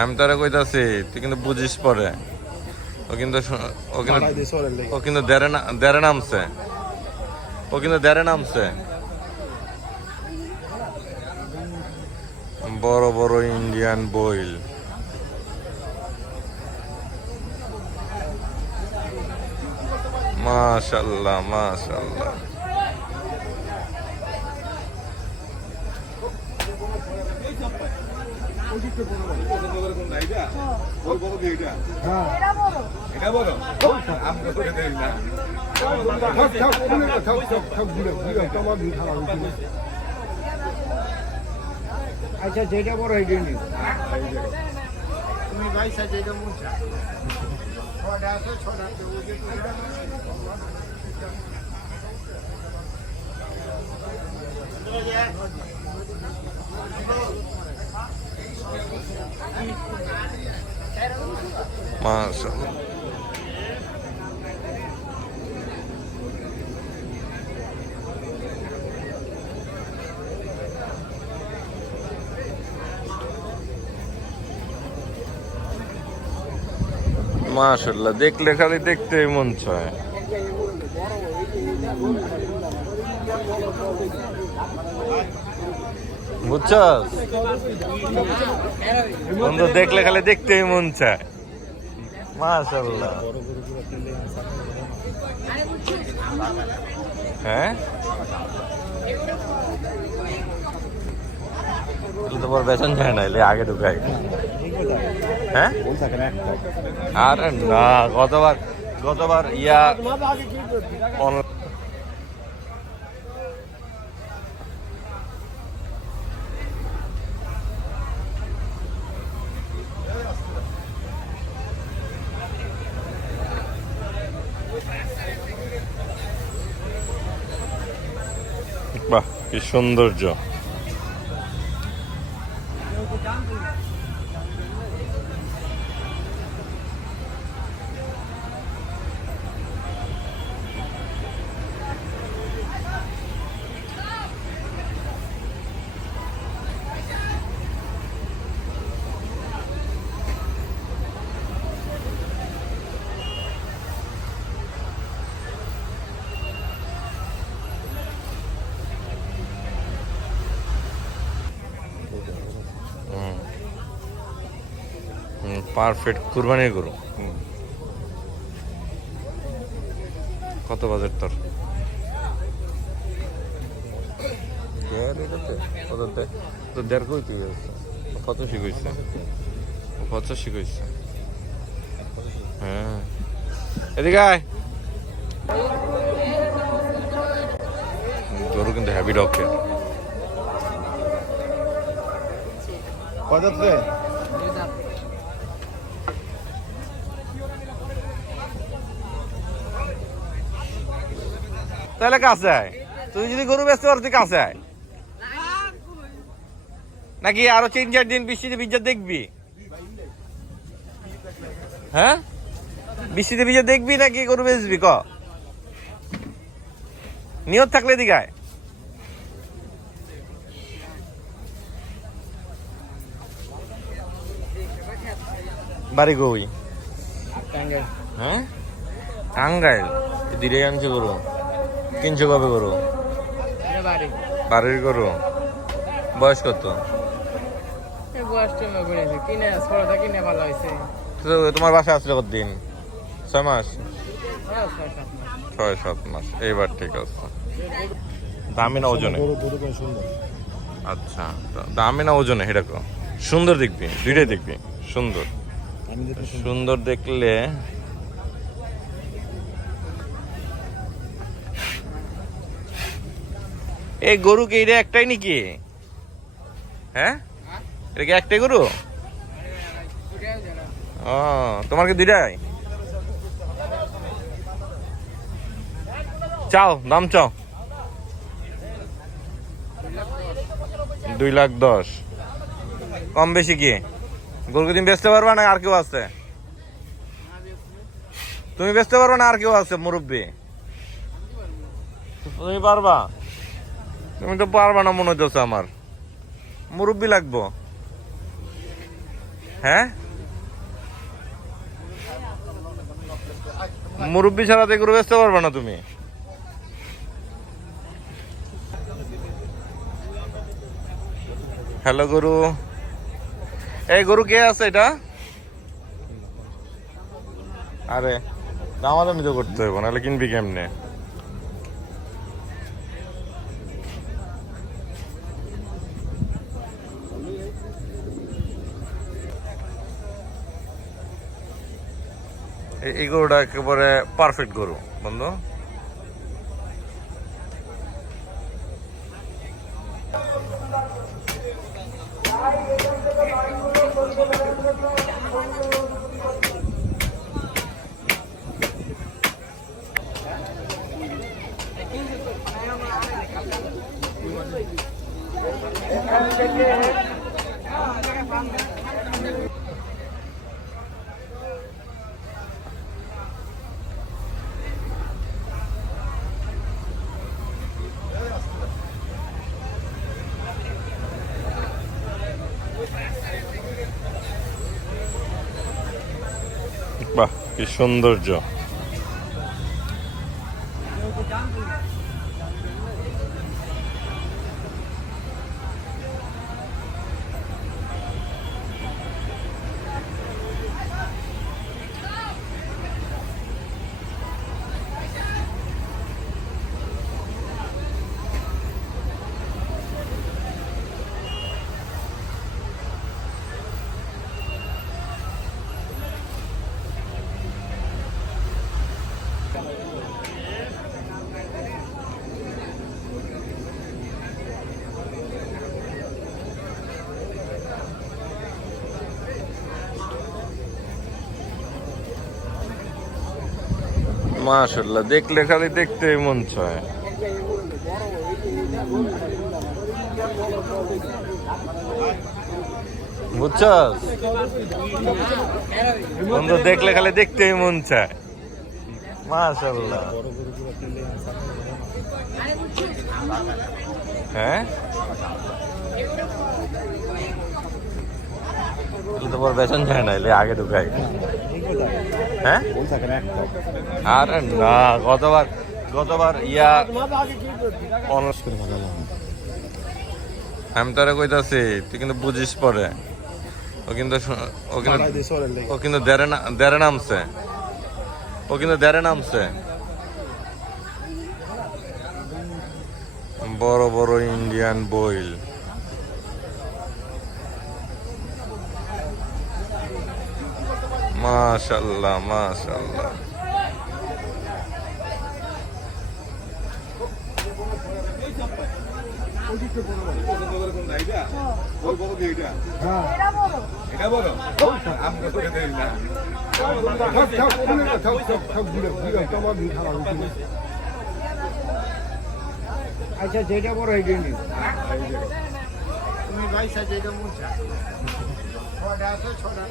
আমি তোরা কইতাছি তুই কিন্তু বুঝিস পরে। ও কিন্তু ও কিন্তু দেড়ে নামছে। ও কিন্তু দেড়ে নামছে। বড় বড় ইন্ডিয়ান বইল। মাশাআল্লাহ মাশাআল্লাহ। আচ্ছা যেটা বড় হয়ে গেলি তুমি ভাই যেটা মন চায় ছটা আছে ছটা মাশাআল্লাহ। মাশাআল্লাহ, দেখলে খালি দেখতেই মন চায়। বুঝছস বন্ধু, দেখলে খালি দেখতেই মন চায়। মাশাআল্লাহ। হ্যাঁ তোমার বেতন যায় না, এলে আগে ঢুকাই। হ্যাঁ আরে না, গতবার ইয়া বাহ কি সৌন্দর্য। পারফেক্ট কুরবানির গরু। কত বাজেট তোর? দেড় কই তুই কত শিখাইছে? কত শিখাইছে? হ্যাঁ এদিকে আয়। গরু কিন্তু হ্যাভি ডকে। কত তাহলে কাছে আয়, তুই যদি গরু বেচতে পারো তুই কাছে আয়। নাকি আরো 3-4 দিন বৃষ্টিতে ভিজা দেখবি? হ্যাঁ বৃষ্টিতে ভিজা দেখবি নাকি গরু বেচবি? ক নিয়ত থাকলে দিঘায়। বাড়ি কই? হ্যাঁ টাঙ্গাইল। দিরে আনছে গরু, কিনছো কবে গরু? বাড়ির গরু। বয়স কত? তোমার বাসা আসলে কতদিন? 6 মাস? 6-7 মাস। এইবার ঠিক আছে। দামি না ওজনে? আচ্ছা দামি না ওজনে? এটা সুন্দর দেখবি, দুইটাই দেখবি। সুন্দর সুন্দর দেখলে এই গরু কি এটা একটাই নাকি? হ্যাঁ এটা কি একটাই গরু? ও তোমার কি দুইটাই? চাও দাম চাও? 2,10,000। কম বেশি কি? গরু তুমি বেচতে পারবা না আর কেউ আছে? তুমি বেচতে পারবা না আর কেউ আছে? মুরব্বী তুমি পারবা? তুমি তো পারবা না মনে হইতেছে আমার। মুরব্বী লাগবো। হ্যাঁ, মুরব্বি ছাড়া তো গরু বেচতে পারবে না তুমি। হ্যালো গরু, এই গরু কে আছে এটা? আরে দামাদামি তো করতে হবে, নাহলে কিনবি কেমনে? এই গরুটা একেবারে পারফেক্ট গরু বন্ধু। বাহ, কি সৌন্দর্য! মাশাআল্লাহ, দেখলে খালি দেখতেই মন চায়। বুঝছস বন্ধু, দেখলে খালি দেখতেই মন চায়। মাশাআল্লাহ। হ্যাঁ, তো বড় বেতন যায় না, এলে আগে ঢুকাই। হ্যাঁ, আরে না, গতবার ইয়া আমি তোরা কইতাছি, তুই কিন্তু বুঝিস পরে। ও কিন্তু দেরে নামছে। বড় বড় ইন্ডিয়ান বইল। মাশাআল্লাহ মাশাআল্লাহ। আচ্ছা, যেটা বড় হয়ে গেলি তুমি ভাই যেটা মন চায়। ছটা আছে, ছটা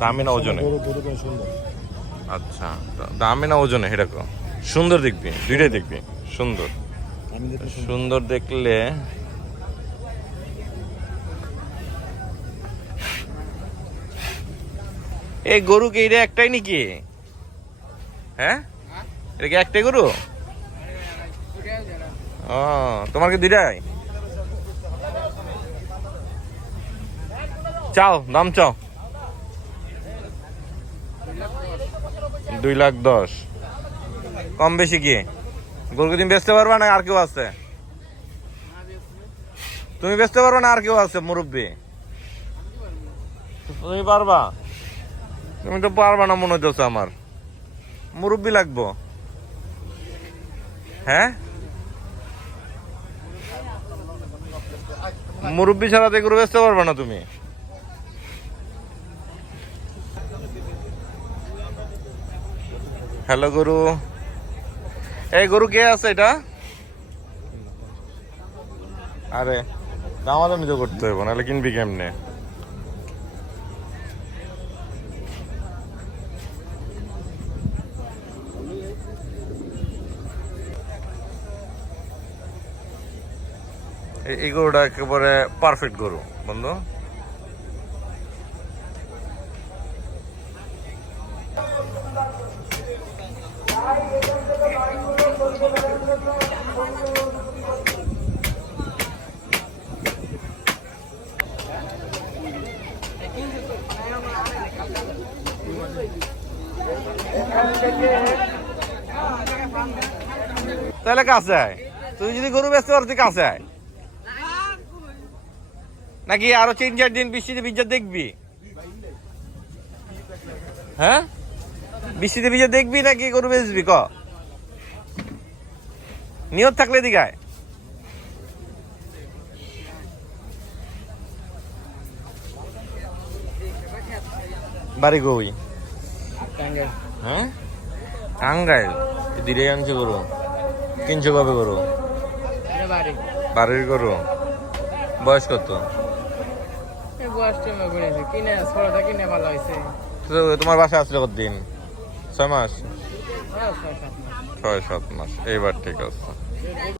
দামি না ওজনে? আচ্ছা, দামি না ওজনে? এটা সুন্দর দেখবি, দুইটাই দেখবি সুন্দর। সুন্দর দেখলে এই গরু কি এটা একটাই নাকি? হ্যাঁ, এটা কি একটাই গরু? ও, তোমার কি দুইটাই? চাও, দাম চাও। 2,10,000। কম বেশি কি গরু তুমি বেচতে পারবা না? আর কেউ আছে? তুমি বেচতে পারবা না? আর কেউ আছে মুরব্বী? তুমি পারবা? তুমি তো পারবা না মনে হইতেছে আমার। মুরব্বী লাগবো। হ্যাঁ, মুরব্বী ছাড়া তো গরু বেচতে পারবা না তুমি। হ্যালো গরু, এই গরু কে আছে এটা? আরে দামাদামি তো করতে হবে, নাহলে কিনবি কেমনে? এই গরুটা একেবারে পারফেক্ট গরু বন্ধু। তাহলে কাছে আয়, তুই যদি গরু বেচতে পারো তুই কাছে আয়, নাকি আরো 3-4 দিন বৃষ্টিতে ভিজা দেখবি? হ্যাঁ, বৃষ্টিতে ভিজা দেখবি নাকি গরু বেচবি? ক নিয়ত থাকলে দিঘায়। বাড়ি গই, হ্যাঁ টাঙ্গাইল। দিলে আনছে গরু, কিনছো কবে গরু? বাড়ির গরু। বয়স কত? তোমার বাসা আসলে কতদিন? 6 মাস, 6-7 মাস। এইবার ঠিক আছে।